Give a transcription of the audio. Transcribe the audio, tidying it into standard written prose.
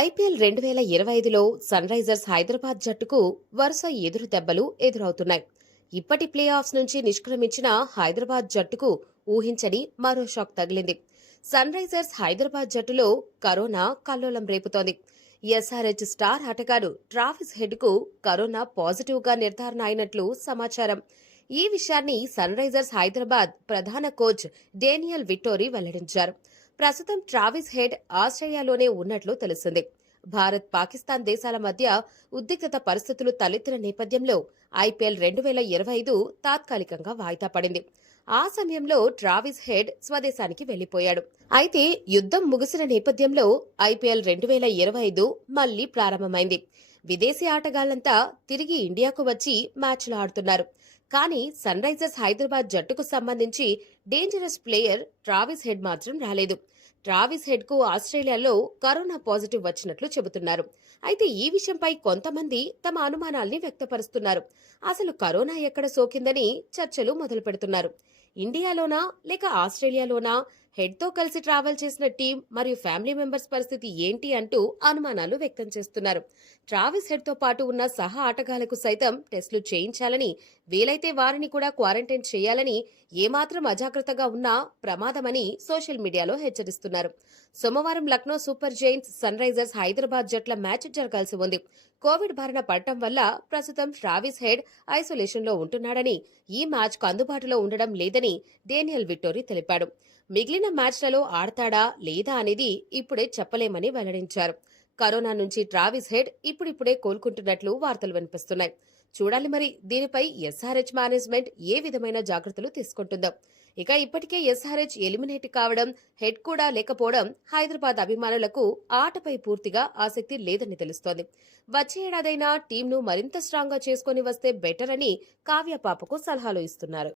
IPL 2025లో sun Risers Hyderabad జట్టుకు వరుస ఎదురు దెబ్బలు ఎదురవుతున్నాయి. ఇప్పటి ప్లే ఆఫ్స్ నుంచి నిష్క్రమించిన హైదరాబాద్ జట్టుకు ఊహించని మరో షాక్ తగిలింది. సన్ రైజర్స్ హైదరాబాద్ జట్టులో కరోనా కల్లోలం రేపుతోంది. ఎస్ఆర్హెచ్ స్టార్ ఆటగాడు ట్రావిస్ హెడ్ కు కరోనా పాజిటివ్ గా నిర్ధారణ అయినట్లు సమాచారం. ఈ విషయాన్ని సన్ రైజర్స్ హైదరాబాద్ ప్రధాన కోచ్ డేనియల్ విట్టోరీ వెల్లడించారు. ప్రస్తుతం ట్రావిస్ హెడ్ ఆస్ట్రేలియాలోనే ఉన్నట్లు తెలిసింది. భారత్ పాకిస్తాన్ దేశాల మధ్య ఉద్రిక్తత పరిస్థితులు తలెత్తిన నేపథ్యంలో ఐపీఎల్ 2025 తాత్కాలికంగా వాయిదా పడింది. ఆ సమయంలో ట్రావిస్ హెడ్ స్వదేశానికి వెళ్లిపోయాడు. అయితే యుద్ధం ముగిసిన నేపథ్యంలో ఐపీఎల్ 2025 మళ్లీ ప్రారంభమైంది. విదేశీ ఆటగాళ్లంతా తిరిగి ఇండియాకు వచ్చి మ్యాచ్లు ఆడుతున్నారు. కానీ సన్ రైజర్స్ హైదరాబాద్ జట్టుకు సంబంధించి డేంజరస్ ప్లేయర్ ట్రావిస్ హెడ్ మాత్రం రాలేదు. ట్రావిస్ హెడ్ కు ఆస్ట్రేలియాలో కరోనా పాజిటివ్ వచ్చినట్లు చెబుతున్నారు. అయితే ఈ విషయంపై కొంతమంది తమ అనుమానాల్ని వ్యక్తపరుస్తున్నారు. అసలు కరోనా ఎక్కడ సోకిందని చర్చలు మొదలు పెడుతున్నారు. ఇండియాలోనా లేక ఆస్ట్రేలియాలోనా, హెడ్ తో కలిసి ట్రావెల్ చేసిన టీం మరియు ఫ్యామిలీ మెంబర్స్ పరిస్థితి ఏంటి అంటూ అనుమానాలు వ్యక్తం చేస్తున్నారు. ట్రావిస్ హెడ్ తో పాటు ఉన్న సహా ఆటగాళ్లకు సైతం టెస్టులు చేయించాలని, వీలైతే వారిని కూడా క్వారంటైన్ చేయాలని, ఏమాత్రం అజాగ్రత్తగా ఉన్నా ప్రమాదమని సోషల్ మీడియాలో హెచ్చరిస్తున్నారు. సోమవారం Lucknow Super Giants Sunrisers Hyderabad జట్ల మ్యాచ్ జరగాల్సి ఉంది. కోవిడ్ బారిన పడటం వల్ల ప్రస్తుతం ట్రావిస్ హెడ్ ఐసోలేషన్ లో ఉంటున్నాడని, ఈ మ్యాచ్ కు అందుబాటులో ఉండడం లేదని డేనియల్ విట్టోరీ తెలిపాడు. మిగిలిన మ్యాచ్లలో ఆడతాడా లేదా అనేది ఇప్పుడే చెప్పలేమని వెల్లడించారు. కరోనా నుంచి ట్రావిస్ హెడ్ ఇప్పుడిప్పుడే కోలుకుంటున్నట్లు వార్తలు వినిపిస్తున్నాయి. చూడాలి మరి దీనిపై ఎస్ఆర్హెచ్ మేనేజ్మెంట్ ఏ విధమైన జాగ్రత్తలు తీసుకుంటుందో. ఇక ఇప్పటికే ఎస్ఆర్హెచ్ ఎలిమినేట్ కావడం, హెడ్ కూడా లేకపోవడం హైదరాబాద్ అభిమానులకు ఆటపై పూర్తిగా ఆసక్తి లేదని తెలుస్తోంది. వచ్చే ఏడాదైనా టీంను మరింత స్ట్రాంగ్ గా చేసుకుని వస్తే బెటర్ అని కావ్య పాపకు సలహాలు ఇస్తున్నారు.